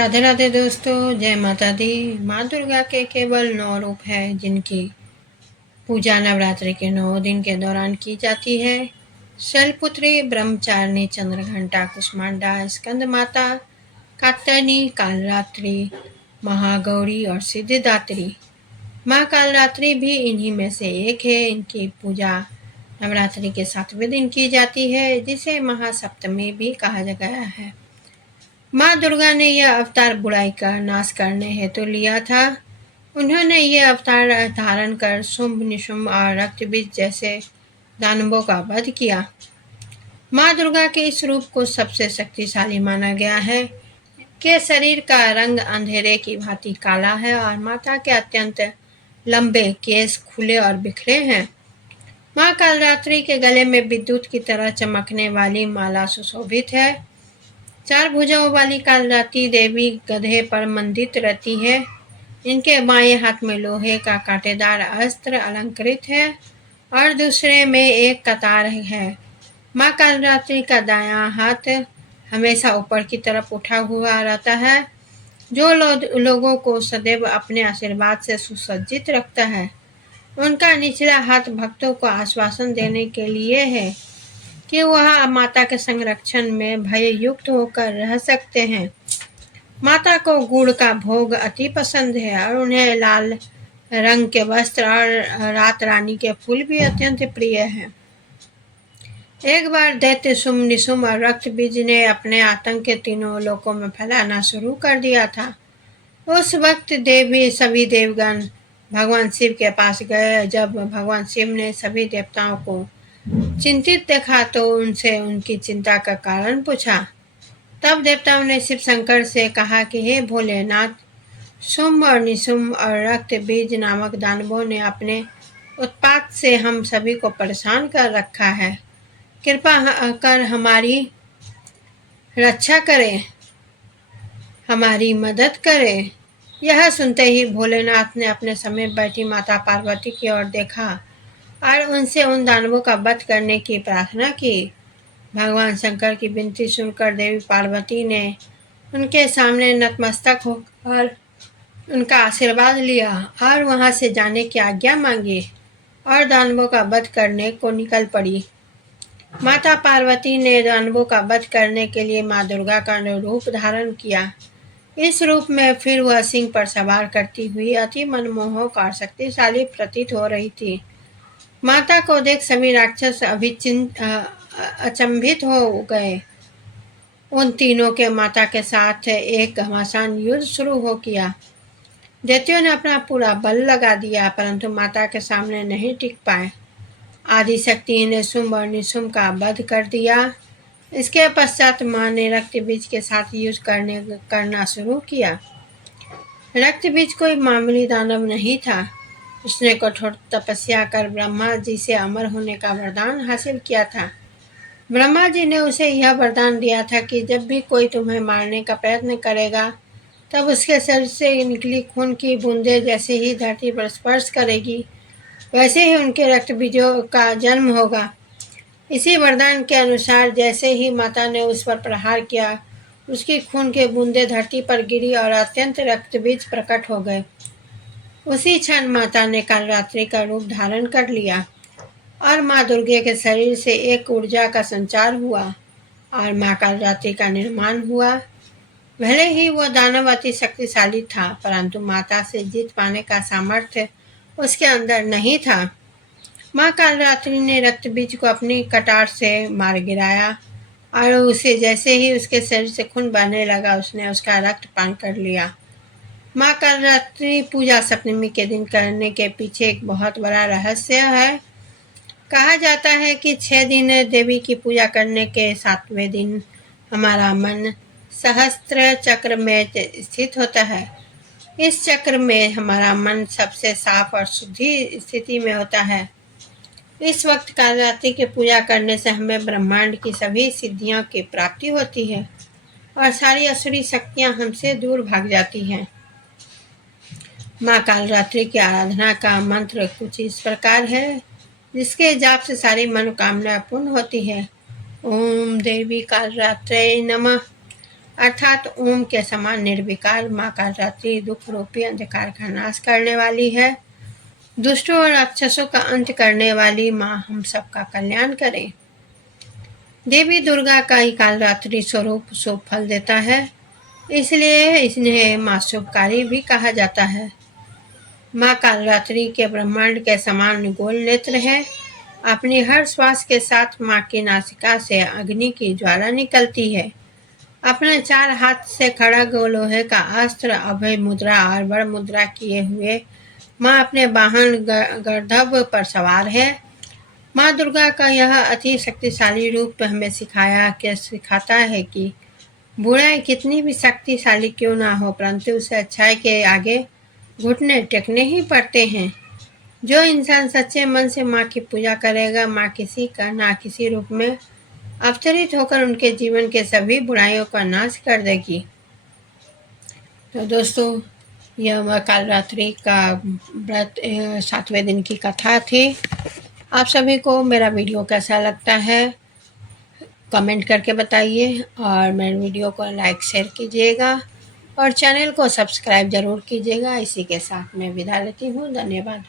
राधे राधे दोस्तों, जय माता दी। माँ दुर्गा के केवल 9 रूप है जिनकी पूजा नवरात्रि के 9 दिन के दौरान की जाती है। शैलपुत्री, ब्रह्मचारिणी, चंद्रघंटा, कुष्मांडा, स्कंद माता, कात्यायनी, कालरात्रि, महागौरी और सिद्धिदात्री। माँ कालरात्रि भी इन्हीं में से एक है। इनकी पूजा नवरात्रि के 7वें दिन की जाती है, जिसे महासप्तमी भी कहा गया है। माँ दुर्गा ने यह अवतार बुराई का नाश करने हेतु लिया था। उन्होंने ये अवतार धारण कर शुंभ, निशुंभ और रक्तबीज जैसे दानवों का वध किया। माँ दुर्गा के इस रूप को सबसे शक्तिशाली माना गया है। के शरीर का रंग अंधेरे की भांति काला है और माता के अत्यंत लंबे केस खुले और बिखरे हैं। माँ कालरात्रि के गले में विद्युत की तरह चमकने वाली माला सुशोभित है। 4 भुजाओं वाली कालरात्रि देवी गधे पर मंडित रहती है। इनके बाएं हाथ में लोहे का कांटेदार अस्त्र अलंकृत है और दूसरे में एक कतार है। माँ कालरात्रि का दायां हाथ हमेशा ऊपर की तरफ उठा हुआ रहता है, जो लोगों को सदैव अपने आशीर्वाद से सुसज्जित रखता है। उनका निचला हाथ भक्तों को आश्वासन देने के लिए है कि वह माता के संरक्षण में भययुक्त होकर रह सकते हैं। माता को गुड़ का भोग अति पसंद है और उन्हें लाल रंग के वस्त्र और रात रानी के फूल भी अत्यंत प्रिय हैं। एक बार दैत्य शुंभ, निशुंभ और रक्तबीज ने अपने आतंक के तीनों लोकों में फैलाना शुरू कर दिया था। उस वक्त सभी देवगण भगवान शिव के पास गए। जब भगवान शिव ने सभी देवताओं को चिंतित देखा तो उनसे उनकी चिंता का कारण पूछा। तब देवताओं ने शिव शंकर से कहा कि हे भोलेनाथ, शुंभ और निशुंभ और रक्त बीज नामक दानवों ने अपने उत्पात से हम सभी को परेशान कर रखा है। कृपा कर हमारी रक्षा करें, हमारी मदद करें। यह सुनते ही भोलेनाथ ने अपने समीप बैठी माता पार्वती की ओर देखा और उनसे उन दानवों का वध करने की प्रार्थना की। भगवान शंकर की विनती सुनकर देवी पार्वती ने उनके सामने नतमस्तक होकर उनका आशीर्वाद लिया और वहां से जाने की आज्ञा मांगी और दानवों का वध करने को निकल पड़ी। माता पार्वती ने दानवों का वध करने के लिए माँ दुर्गा का रूप धारण किया। इस रूप में फिर वह सिंह पर सवार करती हुई अति मनमोहक और शक्तिशाली प्रतीत हो रही थी। माता को देख सभी राक्षस अचंभित हो गए। उन तीनों के माता के साथ एक घमासान युद्ध शुरू हो किया। दैत्यों ने अपना पूरा बल लगा दिया, परंतु माता के सामने नहीं टिक पाए। आदिशक्ति ने शुंभ और निशुंभ का वध कर दिया। इसके पश्चात माँ ने रक्तबीज के साथ युद्ध करना शुरू किया। रक्तबीज कोई मामूली दानव नहीं था। उसने कठोर तपस्या कर ब्रह्मा जी से अमर होने का वरदान हासिल किया था। ब्रह्मा जी ने उसे यह वरदान दिया था कि जब भी कोई तुम्हें मारने का प्रयत्न करेगा, तब उसके शरीर से निकली खून की बूंदें जैसे ही धरती पर स्पर्श करेगी, वैसे ही उनके रक्तबीजों का जन्म होगा। इसी वरदान के अनुसार जैसे ही माता ने उस पर प्रहार किया, उसकी खून के बूंदें धरती पर गिरी और अत्यंत रक्तबीज प्रकट हो गए। उसी क्षण माता ने कालरात्रि का रूप धारण कर लिया और माँ दुर्गा के शरीर से एक ऊर्जा का संचार हुआ और माँ कालरात्रि का निर्माण हुआ। भले ही वह दानव अति शक्तिशाली था, परंतु माता से जीत पाने का सामर्थ्य उसके अंदर नहीं था। माँ कालरात्रि ने रक्तबीज को अपनी कटार से मार गिराया और उसे जैसे ही उसके शरीर से खून बहने लगा, उसने उसका रक्त पान कर लिया। माँ कालरात्रि पूजा सप्तमी के दिन करने के पीछे एक बहुत बड़ा रहस्य है। कहा जाता है कि 6 दिन देवी की पूजा करने के 7वें दिन हमारा मन सहस्त्र चक्र में स्थित होता है। इस चक्र में हमारा मन सबसे साफ और शुद्धि स्थिति में होता है। इस वक्त कालरात्रि की पूजा करने से हमें ब्रह्मांड की सभी सिद्धियों की प्राप्ति होती है और सारी असुरी शक्तियां हमसे दूर भाग जाती हैं। माँ कालरात्रि की आराधना का मंत्र कुछ इस प्रकार है, जिसके जाप से सारी मनोकामना पूर्ण होती है। ओम देवी कालरात्रे नमः। अर्थात ओम के समान निर्विकार माँ कालरात्रि दुख रूपी अंधकार का नाश करने वाली है। दुष्टों और राक्षसों का अंत करने वाली माँ हम सबका कल्याण करे। देवी दुर्गा का ही कालरात्रि स्वरूप शुभ फल देता है, इसलिए इन्हें माँ शुभकारी भी कहा जाता है। माँ कालरात्रि के ब्रह्मांड के समान गोल नेत्र है। अपनी हर श्वास के साथ माँ की नासिका से अग्नि की ज्वाला निकलती है। अपने 4 हाथ से खड़ग लोहे का अस्त्र अभय मुद्रा और बड़ मुद्रा किए हुए माँ अपने वाहन गर्दभ पर सवार है। माँ दुर्गा का यह अति शक्तिशाली रूप हमें सिखाता है कि बुराई कितनी भी शक्तिशाली क्यों ना हो, परंतु उसे अच्छाई के आगे घुटने टेकने ही पड़ते हैं। जो इंसान सच्चे मन से माँ की पूजा करेगा, माँ किसी का ना किसी रूप में अवतरित होकर उनके जीवन के सभी बुराइयों का नाश कर देगी। तो दोस्तों, यह कालरात्रि का व्रत 7वें दिन की कथा थी। आप सभी को मेरा वीडियो कैसा लगता है कमेंट करके बताइए और मेरे वीडियो को लाइक शेयर कीजिएगा और चैनल को सब्सक्राइब ज़रूर कीजिएगा। इसी के साथ मैं विदा लेती हूँ। धन्यवाद।